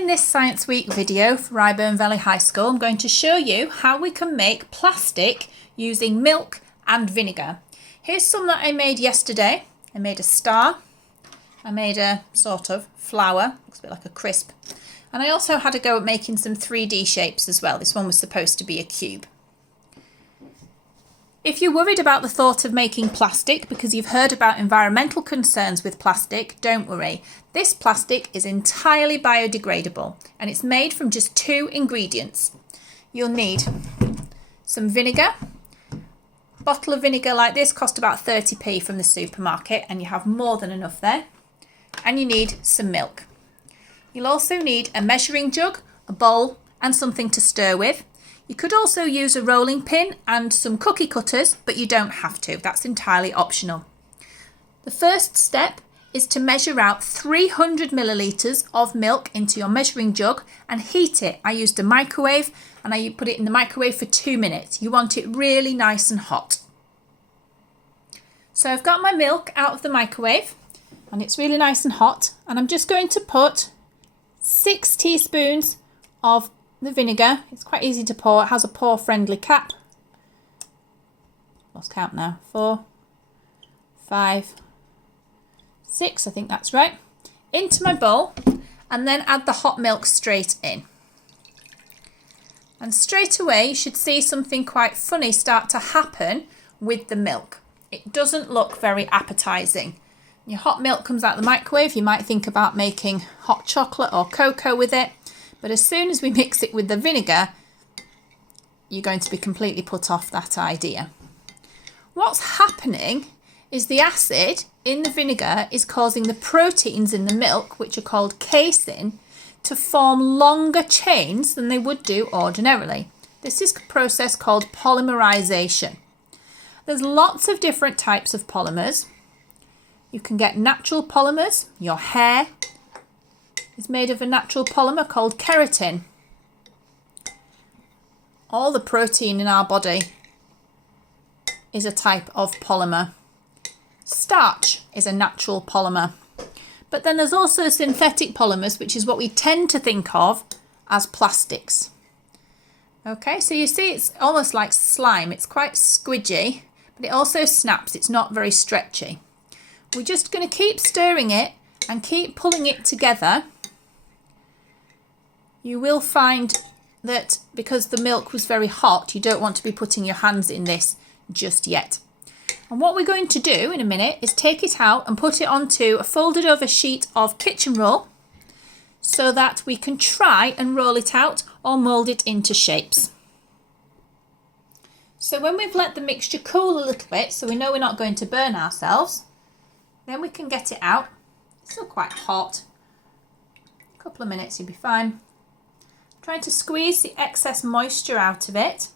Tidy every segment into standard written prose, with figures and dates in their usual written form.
In this Science Week video for Ryburn Valley High School, I'm going to show you how we can make plastic using milk and vinegar. Here's some that I made yesterday. I made a star, I made a sort of flower, looks a bit like a crisp, and I also had a go at making some 3D shapes as well. This one was supposed to be a cube. If you're worried about the thought of making plastic because you've heard about environmental concerns with plastic, don't worry. This plastic is entirely biodegradable and it's made from just 2 ingredients. You'll need some vinegar. A bottle of vinegar like this cost about 30p from the supermarket and you have more than enough there. And you need some milk. You'll also need a measuring jug, a bowl and something to stir with. You could also use a rolling pin and some cookie cutters, but you don't have to. That's entirely optional. The first step is to measure out 300 millilitres of milk into your measuring jug and heat it. I used a microwave and I put it in the microwave for 2 minutes. You want it really nice and hot. So I've got my milk out of the microwave and it's really nice and hot, and I'm just going to put 6 teaspoons of the vinegar. It's quite easy to pour. It has a pour friendly cap. Lost count now. 4, 5, 6, I think that's right. Into my bowl and then add the hot milk straight in. And straight away you should see something quite funny start to happen with the milk. It doesn't look very appetizing. Your hot milk comes out of the microwave. You might think about making hot chocolate or cocoa with it. But as soon as we mix it with the vinegar, you're going to be completely put off that idea. What's happening is the acid in the vinegar is causing the proteins in the milk, which are called casein, to form longer chains than they would do ordinarily. This is a process called polymerization. There's lots of different types of polymers. You can get natural polymers. Your hair is made of a natural polymer called keratin. All the protein in our body is a type of polymer. Starch is a natural polymer. But then there's also synthetic polymers, which is what we tend to think of as plastics. Okay, so you see it's almost like slime. It's quite squidgy, but it also snaps. It's not very stretchy. We're just going to keep stirring it and keep pulling it together. You will find that because the milk was very hot, you don't want to be putting your hands in this just yet. And what we're going to do in a minute is take it out and put it onto a folded over sheet of kitchen roll so that we can try and roll it out or mould it into shapes. So when we've let the mixture cool a little bit, so we know we're not going to burn ourselves, then we can get it out. It's still quite hot. A couple of minutes, you'll be fine. Trying to squeeze the excess moisture out of it.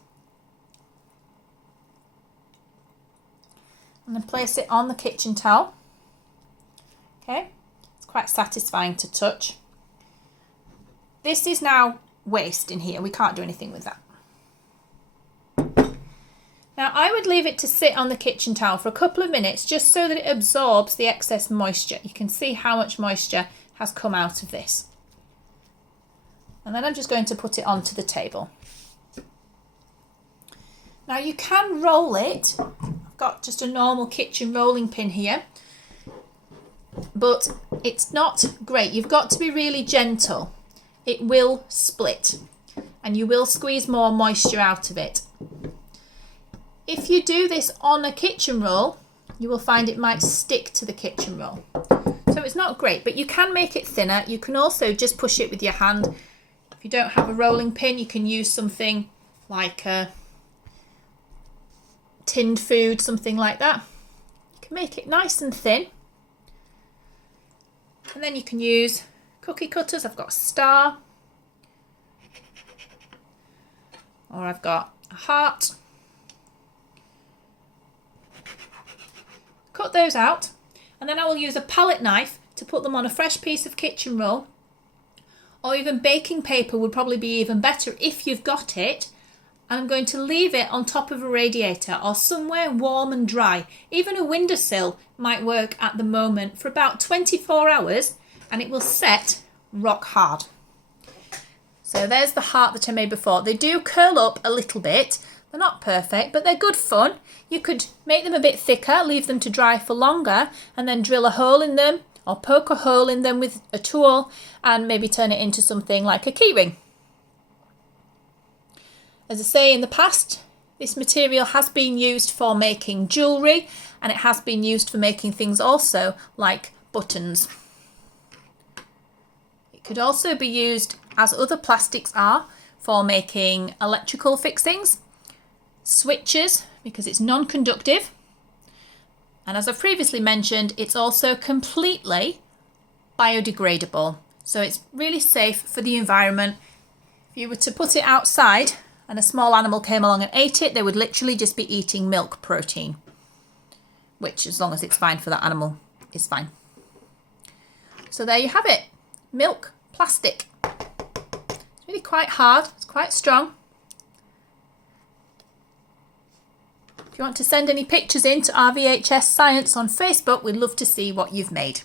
And then place it on the kitchen towel. Okay, it's quite satisfying to touch. This is now waste in here. We can't do anything with that. Now I would leave it to sit on the kitchen towel for a couple of minutes just so that it absorbs the excess moisture. You can see how much moisture has come out of this. And then I'm just going to put it onto the table. Now you can roll it. I've got just a normal kitchen rolling pin here, but it's not great. You've got to be really gentle. It will split and you will squeeze more moisture out of it. If you do this on a kitchen roll, you will find it might stick to the kitchen roll. So it's not great, but you can make it thinner. You can also just push it with your hand. If you don't have a rolling pin, you can use something like a tinned food, something like that. You can make it nice and thin. And then you can use cookie cutters. I've got a star. Or I've got a heart. Cut those out. And then I will use a palette knife to put them on a fresh piece of kitchen roll. Or even baking paper would probably be even better if you've got it. And I'm going to leave it on top of a radiator or somewhere warm and dry. Even a windowsill might work at the moment for about 24 hours and it will set rock hard. So there's the heart that I made before. They do curl up a little bit. They're not perfect, but they're good fun. You could make them a bit thicker, leave them to dry for longer, and then drill a hole in them or poke a hole in them with a tool and maybe turn it into something like a keyring. As I say, in the past, this material has been used for making jewellery, and it has been used for making things also like buttons. It could also be used, as other plastics are, for making electrical fixings, switches, because it's non-conductive, and as I've previously mentioned, it's also completely biodegradable, so it's really safe for the environment. If you were to put it outside and a small animal came along and ate it, they would literally just be eating milk protein, which, as long as it's fine for that animal, is fine. So there you have it, milk plastic. It's really quite hard, it's quite strong. If you want to send any pictures in to RVHS Science on Facebook, we'd love to see what you've made.